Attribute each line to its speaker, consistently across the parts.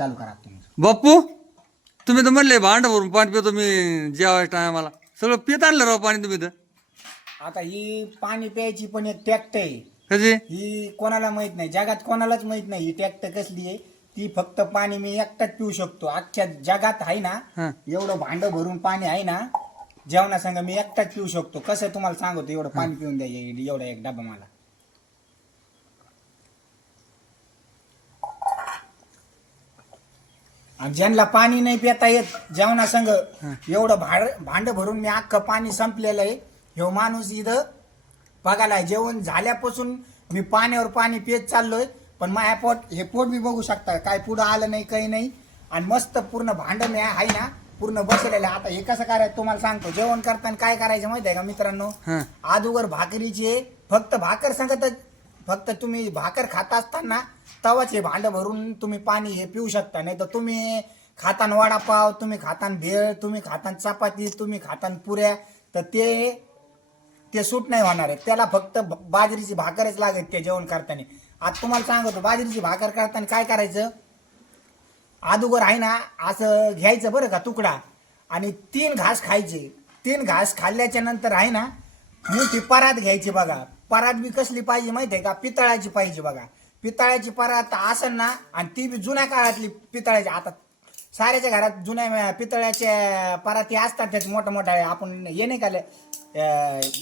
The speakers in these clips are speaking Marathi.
Speaker 1: चालू करा तुम्ही.
Speaker 2: बाप्पू तुम्ही तर म्हणले भांड भरून पाणी पितो मी जेवायच्या टायमाला. सगळं पित आणलं राव पाणी तुम्ही तर.
Speaker 1: आता ही पाणी प्यायची पण एक टॅक्ट आहे.
Speaker 2: कशी?
Speaker 1: ही कोणाला माहीत नाही जगात कोणालाच माहीत नाही ही टॅक्ट कसली आहे. ती फक्त पाणी मी एकटाच पिऊ शकतो. अख्ख्या जगात आहे ना
Speaker 2: हा.
Speaker 1: एवढं भांड भरून पाणी आहे ना जेवणासंग मी एकटाच पिऊ शकतो. कसं तुम्हाला सांगतो एवढं पाणी पिऊन द्या एवढा एक डबा मला. आणि ज्यांना पाणी नाही पिता येत जेवणासंग एवढं भाड भांड भरून मी अख्खं पाणी संपलेलं आहे. ह्यो माणूस इथं बघायला आहे. जेवण झाल्यापासून मी पाण्यावर पाणी पित चाललोय. पण माझ्या पोट हे पोट बी बघू शकता काय पुढं आलं नाही काही नाही. आणि मस्त पूर्ण भांड मी आहे ना पूर्ण बसलेलं आहे. आता हे कसं करायचं तुम्हाला सांगतो. जेवण करताना काय करायचं माहिती आहे का मित्रांनो? आदुगर भाकरीचे फक्त भाकर सांगत फक्त तुम्ही भाकर खात असताना तवाचे भांडं भांड भरून तुम्ही पाणी हे पिऊ शकता. नाही तर तुम्ही खातान वडापाव तुम्ही खातान भेळ तुम्ही खातान चपाती तुम्ही खातान पुऱ्या तर ते ते सूट नाही होणार आहे. त्याला फक्त बाजरीची भाकरच लागत ते जेवण करताना. आता तुम्हाला सांगतो बाजरीची भाकर करताना काय करायचं? अदुगर आहे ना असं घ्यायचं बरं का तुकडा. आणि तीन घास खायचे. तीन घास खाल्ल्याच्या नंतर आहे ना मुठी परात घ्यायची बघा. परात बी कसली पाहिजे माहिती आहे का? पितळाची पाहिजे बघा. पितळाची परात असेल ना आणि ती बी जुन्या काळातली पितळाची. आता साऱ्याच्या घरात जुन्या पितळ्याच्या पराती असतात त्याच मोठ्या मोठ्या आपण हे नाही काले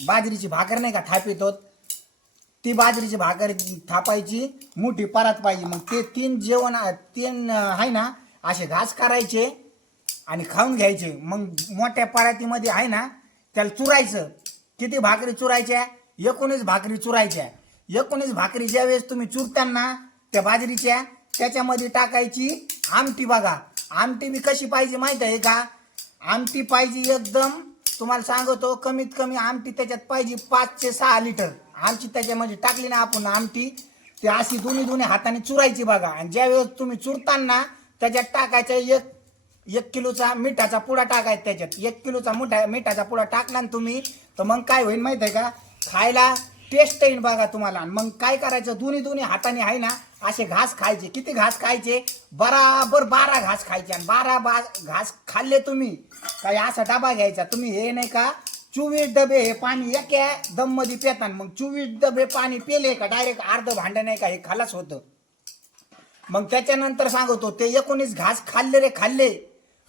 Speaker 1: बाजरीची भाकर नाही का थापितो ती बाजरीची भाकर थापायची मोठी परात पाहिजे. मग ते तीन जेवण तीन आहे ना असे घास करायचे आणि खाऊन घ्यायचे. मग मोठ्या परातीमध्ये आहे ना त्याला चुरायचं. किती भाकरी चुरायच्या? एकोणीस भाकरी चुरायच्या. एकोणीस भाकरी ज्यावेळेस तुम्ही चुरताना त्या बाजरीच्या त्याच्यामध्ये टाकायची आमटी बघा. आमटी बी कशी पाहिजे माहीत आहे का? आमटी पाहिजे एकदम तुम्हाला सांगतो कमीत कमी आमटी त्याच्यात पाहिजे पाच ते सहा लिटर. आमची त्याच्यामध्ये टाकली ना आपण आमटी ते अशी दोन्ही दोन्ही हाताने चुरायची बघा. आणि ज्यावेळेस तुम्ही चुरताना त्याच्यात टाकायचं एक एक किलोचा मिठाचा पुडा टाकायचा त्याच्यात. एक किलोचा मुठा मिठाचा पुडा टाकला ना तुम्ही तर मग काय होईल माहीत आहे का? खायला टेस्ट येईल बघा तुम्हाला. आणि मग काय करायचं? दोन्ही दोन्ही हाताने आहे ना असे घास खायचे. किती घास खायचे? बराबर बारा घास खायचे. आणि बारा बा घास खाल्ले तुम्ही काही असा डबा घ्यायचा? तुम्ही हे नाही का चोवीस डबे हे पाणी एका दममध्ये पेतान मग चोवीस डबे पाणी पेले का डायरेक्ट अर्ध भांड नाही का हे खालाच होतं. मग त्याच्यानंतर सांगतो ते एकोणीस घास खाल्ले रे खाल्ले.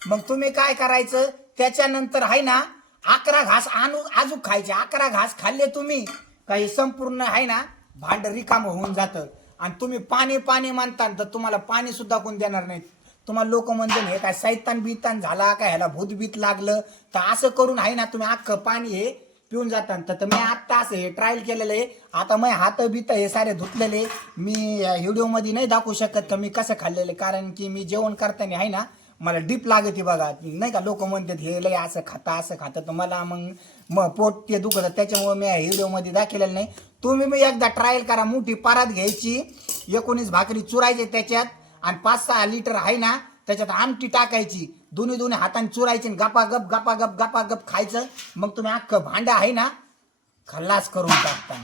Speaker 1: मग तुम्ही काय करायचं? त्याच्यानंतर आहे ना अकरा घास आणू आजूक खायचे. अकरा घास खाल्ले तुम्ही काही संपूर्ण आहे ना भांड रिकाम होऊन जातं. आणि तुम्ही पाणी पाणी मानता तर तुम्हाला पाणी सुद्धा कोण देणार नाही तुम्हाला लोक म्हणते हे काय सैतान बितान झाला काय ह्याला भूत बीत लागलं. तर असं करून आहे ना तुम्ही अख्खं पाणी हे पिऊन जातात तर मी आत्ता असं हे ट्रायल केलेलं आहे. आता मी हात बित हे सारे धुतलेले. मी व्हिडिओमध्ये नाही दाखवू शकत का मी कसं खाल्लेले कारण की मी जेवण करताना आहे ना मला डीप लागते बघा. नाही का लोक म्हणतात हे लय असं खाता असं खातं. तर मला मग मग पोट ते दुखत. त्याच्यामुळे मी या व्हिडिओमध्ये दाखवलेलं नाही. तुम्ही मी एकदा ट्रायल करा. मोठी पारात घ्यायची. एकोणीस भाकरी चुरायची त्याच्यात. आणि पाच सहा लिटर आहे ना त्याच्यात आमटी टाकायची. दोन्ही दोन्ही हाताने चुरायची आणि गपा गप गपा गप गपा गप खायचं. मग तुम्ही अख्खं भांडं आहे ना खल्लास करून टाकता.